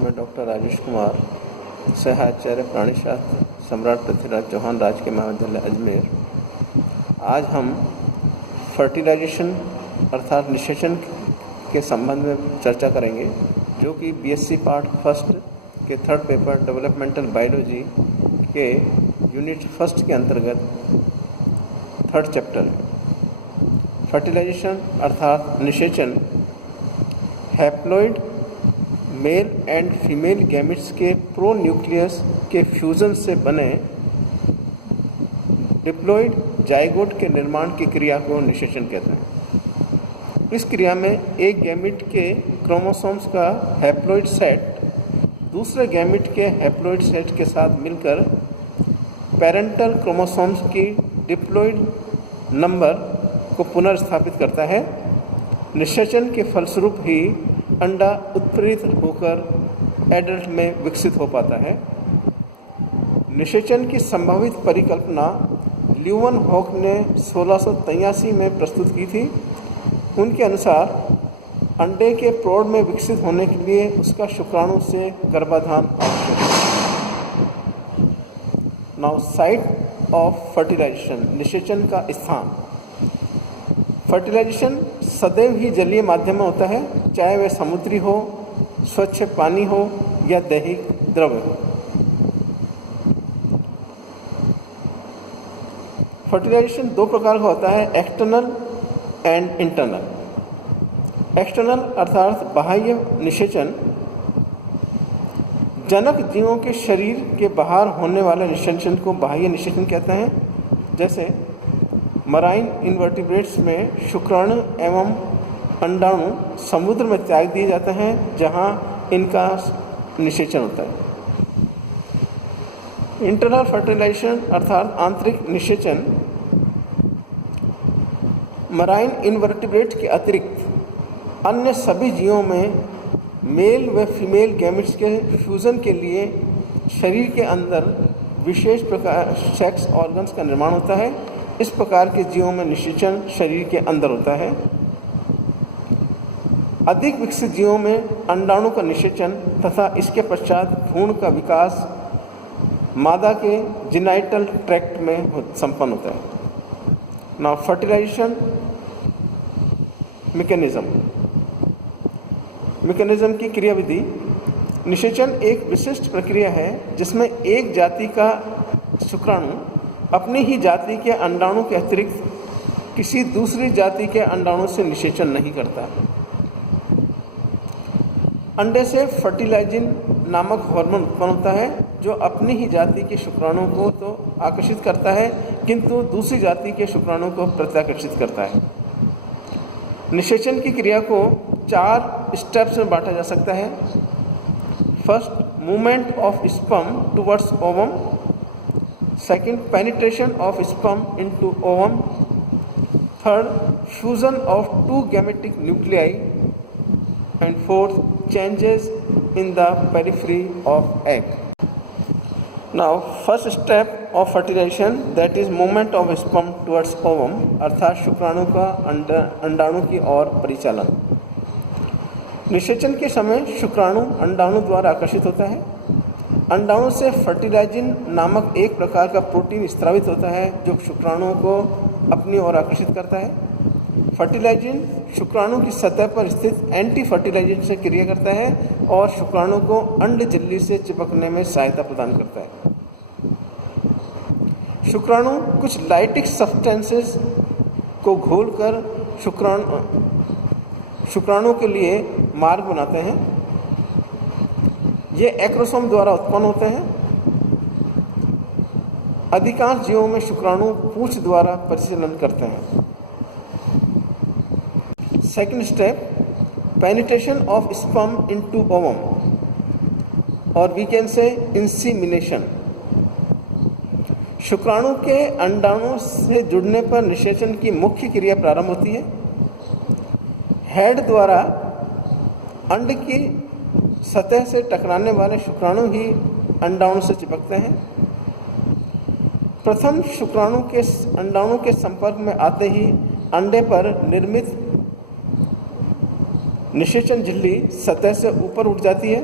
मैं डॉक्टर राजेश कुमार, सहाचार्य प्राणीशास्त्र, सम्राट पृथ्वीराज चौहान राजकीय महाविद्यालय अजमेर। आज हम फर्टिलाइजेशन अर्थात निषेचन के संबंध में चर्चा करेंगे, जो कि बीएससी पार्ट फर्स्ट के थर्ड पेपर डेवलपमेंटल बायोलॉजी के यूनिट फर्स्ट के अंतर्गत थर्ड चैप्टर फर्टिलाइजेशन अर्थात निषेचन haploid male and female gametes के प्रोन्यूक्लियस के फ्यूजन से बने डिप्लॉइड जाइगोट के निर्माण की क्रिया को निषेचन कहते हैं। इस क्रिया में एक गैमेट के क्रोमोसोम्स का हैप्लॉइड सेट दूसरे गैमेट के हैप्लॉइड सेट के साथ मिलकर पेरेंटल क्रोमोसोम्स की डिप्लॉइड नंबर को पुनर्स्थापित करता है। निषेचन के फलस्वरूप ही अंडा उत्प्रेरित होकर एडल्ट में विकसित हो पाता है। निषेचन की संभावित परिकल्पना ल्यूवन-हॉक ने 1683 में प्रस्तुत की थी। उनके अनुसार अंडे के प्रौढ़ में विकसित होने के लिए उसका शुक्राणु से गर्भाधान आवश्यक है। नाउ साइट ऑफ फर्टिलाइजेशन, निषेचन का स्थान। फर्टिलाइजेशन सदैव ही जलीय माध्यम में होता है, चाहे वह समुद्री हो, स्वच्छ पानी हो या दैहिक द्रव्य हो। फर्टिलाइजेशन दो प्रकार का होता है, एक्सटर्नल एंड इंटरनल। एक्सटर्नल अर्थात बाह्य निषेचन जनक जीवों के शरीर के बाहर होने वाले निषेचन को बाह्य निषेचन कहते हैं। जैसे मराइन इनवर्टिब्रेट्स में शुक्राणु एवं अंडाणु समुद्र में त्याग दिए जाते हैं, जहां इनका निषेचन होता है। इंटरनल फर्टिलाइजेशन अर्थात आंतरिक निषेचन मराइन इनवर्टिब्रेट के अतिरिक्त अन्य सभी जीवों में मेल व फीमेल गैमेट्स के फ्यूजन के लिए शरीर के अंदर विशेष प्रकार सेक्स ऑर्गन्स का निर्माण होता है। इस प्रकार के जीवों में निषेचन शरीर के अंदर होता है। अधिक विकसित जीवों में अंडाणु का निषेचन तथा इसके पश्चात भ्रूण का विकास मादा के जिनाइटल ट्रैक्ट में संपन्न होता है। नाउ फर्टिलाइजेशन मैकेनिज्म की क्रियाविधि। निषेचन एक विशिष्ट प्रक्रिया है जिसमें एक जाति का शुक्राणु अपनी ही जाति के अंडाणु के अतिरिक्त किसी दूसरी जाति के अंडाणु से निषेचन नहीं करता। अंडे से फर्टिलाइजिन नामक हार्मोन उत्पन्न होता है, जो अपनी ही जाति के शुक्राणु को तो आकर्षित करता है, किंतु दूसरी जाति के शुक्राणु को प्रत्याकर्षित करता है। निषेचन की क्रिया को 4 स्टेप्स में बांटा जा सकता है। First, movement of sperm towards ovum. Second, penetration of sperm into ovum. Third, fusion of 2 gametic nuclei. And fourth, changes in the periphery of egg. Now, first step of fertilization, that is movement of sperm towards ovum, अर्थात शुक्राणु का अंडाणु की ओर परिचालन। निषेचन के समय शुक्राणु अंडाणु द्वारा आकर्षित होता है। अंडाणु से फर्टिलाइजिन नामक एक प्रकार का प्रोटीन स्रावित होता है, जो शुक्राणुओं को अपनी ओर आकर्षित करता है। फर्टिलाइजिन शुक्राणु की सतह पर स्थित एंटी फर्टिलाइजिन से क्रिया करता है और शुक्राणु को अंड झिल्ली से चिपकने में सहायता प्रदान करता है। शुक्राणु कुछ लाइटिक सब्सटेंसेस को घोलकर शुक्राणु के लिए मार्ग बनाते हैं। ये एक्रोसोम द्वारा उत्पन्न होते हैं। अधिकांश जीवों में शुक्राणु पूंछ द्वारा परिचालन करते हैं। Second step, penetration of sperm into ovum, और वी कैन से इंसीमिनेशन। शुक्राणु के अंडाणु से जुड़ने पर निषेचन की मुख्य क्रिया प्रारंभ होती है। हेड द्वारा अंड की सतह से टकराने वाले शुक्राणु ही अंडाणु से चिपकते हैं। प्रथम शुक्राणु के अंडाणु के संपर्क में आते ही अंडे पर निर्मित निषेचन झिल्ली सतह से ऊपर उठ जाती है।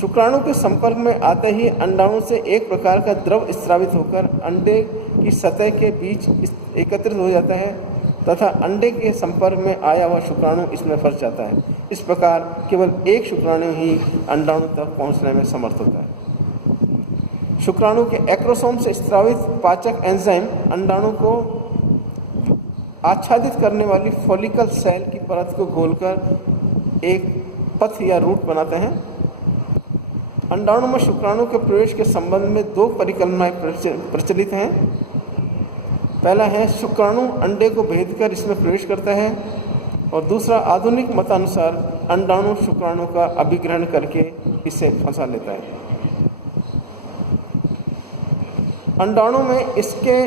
शुक्राणु के संपर्क में आते ही अंडाणु से एक प्रकार का द्रव स्रावित होकर अंडे की सतह के बीच एकत्रित हो जाता है तथा अंडे के संपर्क में आया हुआ शुक्राणु इसमें फंस जाता है। इस प्रकार केवल एक शुक्राणु ही अंडाणु तक पहुंचने में समर्थ होता है। शुक्राणु के एक्रोसोम से स्रावित पाचक एंजाइम अंडाणु को आच्छादित करने वाली फॉलिकल सेल की परत को घोलकर एक पथ या रूट बनाते हैं। अंडाणु में शुक्राणु के प्रवेश के संबंध में दो परिकल्पनाएं प्रचलित हैं। पहला है शुक्राणु अंडे को भेदकर इसमें प्रवेश करता है और दूसरा आधुनिक मतानुसार अंडाणु शुक्राणु का अभिग्रहण करके इसे फंसा लेता है। अंडाणु में इसके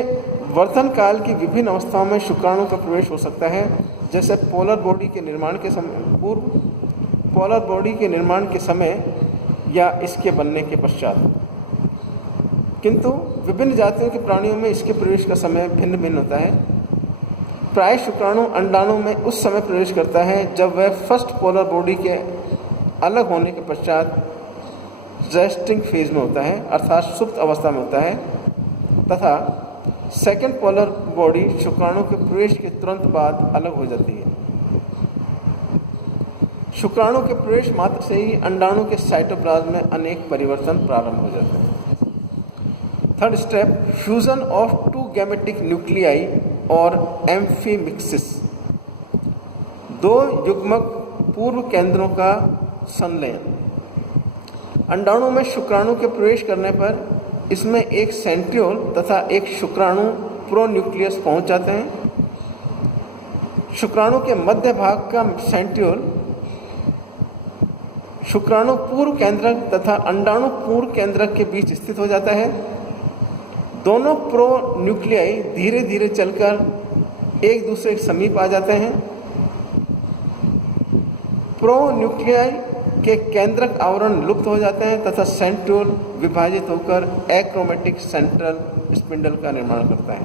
वर्धन काल की विभिन्न अवस्थाओं में शुक्राणु का प्रवेश हो सकता है, जैसे पोलर बॉडी के निर्माण के समय पूर्व, पोलर बॉडी के निर्माण के समय या इसके बनने के पश्चात। किंतु विभिन्न जातियों के प्राणियों में इसके प्रवेश का समय भिन्न भिन्न होता है। प्राय शुक्राणु अंडाणु में उस समय प्रवेश करता है जब वह फर्स्ट पोलर बॉडी के अलग होने के पश्चात रेस्टिंग फेज में होता है, अर्थात सुप्त अवस्था में होता है, तथा सेकेंड पोलर बॉडी शुक्राणु के प्रवेश के तुरंत बाद अलग हो जाती है। शुक्राणु के प्रवेश मात्र से ही अंडाणु के साइटोप्लाज्म में अनेक परिवर्तन प्रारंभ हो जाते हैं। Third step, fusion of two gametic nuclei और एम्फीमिक्सिस। दो युग्मक पूर्व केंद्रों का संलयन। अंडाणु में शुक्राणु के प्रवेश करने पर इसमें एक सेंट्रियोल तथा एक शुक्राणु प्रोन्यूक्लियस पहुंच जाते हैं। शुक्राणु के मध्य भाग का सेंट्रियोल शुक्राणु पूर्व केंद्रक तथा अंडाणु पूर्व केंद्रक के बीच स्थित हो जाता है। दोनों प्रोन्यूक्लियाई धीरे धीरे चलकर एक दूसरे के समीप आ जाते हैं। प्रोन्यूक्लियाई के केंद्रक आवरण लुप्त हो जाते हैं तथा सेंट्रियोल विभाजित होकर एक्रोमेटिक सेंट्रल स्पिंडल का निर्माण करता है।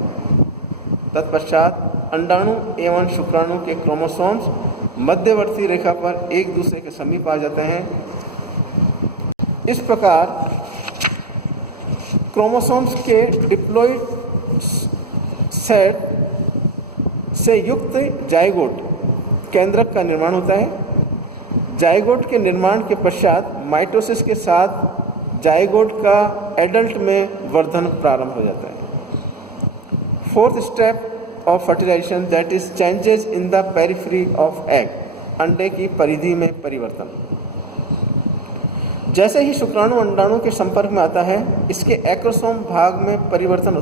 तत्पश्चात अंडाणु एवं शुक्राणु के क्रोमोसोम्स मध्यवर्ती रेखा पर एक दूसरे के समीप आ जाते हैं। इस प्रकार क्रोमोसोम्स के डिप्लॉइड सेट से युक्त जाइगोट केंद्रक का निर्माण होता है। जाइगोट के निर्माण के पश्चात माइटोसिस के साथ जाइगोट का एडल्ट में वर्धन प्रारंभ हो जाता है। Fourth step of fertilisation, that is changes in the periphery of egg. अंडे की परिधि में परिवर्तन। जैसे ही शुक्राणु अंडाणु के संपर्क में आता है, इसके एक्रोसोम भाग में परिवर्तन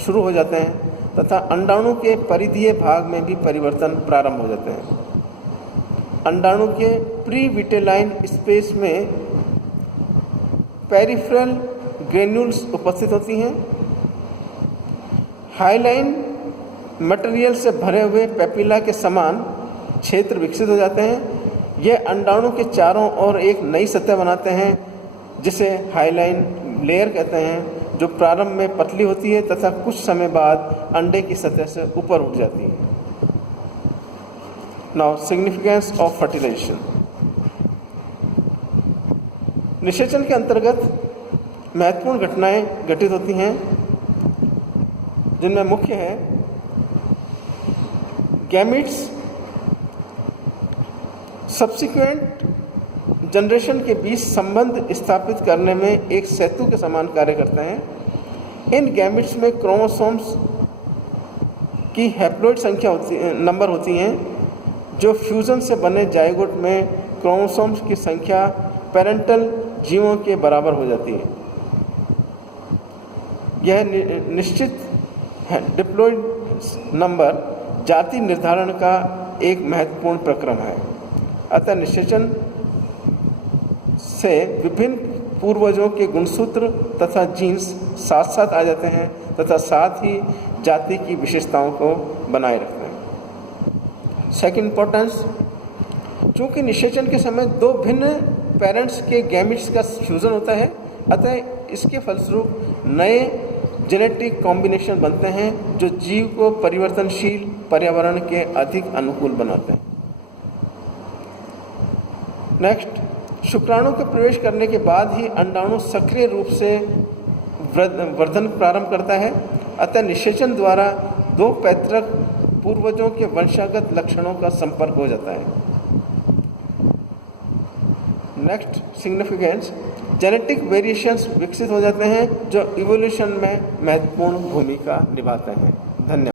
शुरू हो जाते हैं तथा अंडाणु के परिधीय भाग में भी परिवर्तन प्रारंभ हो जाते हैं। अंडाणु के प्रीविटेलाइन स्पेस में पेरिफेरल ग्रेन्यूल्स उपस्थित होती हैं। हाइलाइन मटेरियल से भरे हुए पेपिला के समान क्षेत्र विकसित हो जाते हैं। यह अंडाणु के चारों ओर एक नई सतह बनाते हैं जिसे हाइलाइन लेयर कहते हैं, जो प्रारंभ में पतली होती है तथा कुछ समय बाद अंडे की सतह से ऊपर उठ जाती है। Now significance of fertilisation. निषेचन के अंतर्गत महत्वपूर्ण घटनाएं घटित होती हैं, जिनमें मुख्य है गैमीट्स सब्सिक्वेंट जनरेशन के बीच संबंध स्थापित करने में एक सेतु के समान कार्य करते हैं। इन गैमीट्स में क्रोमोसोम्स की हैप्लॉइड संख्या नंबर होती हैं, जो फ्यूजन से बने जाइगोट में क्रोमोसोम्स की संख्या पेरेंटल जीवों के बराबर हो जाती है। यह निश्चित डिप्लॉइड नंबर जाति निर्धारण का एक महत्वपूर्ण प्रक्रम है। अतः निषेचन से विभिन्न पूर्वजों के गुणसूत्र तथा जीन्स साथ साथ आ जाते हैं तथा साथ ही जाति की विशेषताओं को बनाए रखते हैं। सेकंड इम्पोर्टेंस, चूँकि निषेचन के समय दो भिन्न पेरेंट्स के गैमिट्स का फ्यूजन होता है, अतः इसके फलस्वरूप नए जेनेटिक कॉम्बिनेशन बनते हैं जो जीव को परिवर्तनशील पर्यावरण के अधिक अनुकूल बनाते हैं। नेक्स्ट, शुक्राणु के प्रवेश करने के बाद ही अंडाणु सक्रिय रूप से वर्धन प्रारंभ करता है। अतः निषेचन द्वारा 2 पैतृक पूर्वजों के वंशागत लक्षणों का संपर्क हो जाता है। नेक्स्ट सिग्निफिकेंस, जेनेटिक वेरिएशंस विकसित हो जाते हैं जो इवोल्यूशन में महत्वपूर्ण भूमिका निभाते हैं। धन्यवाद।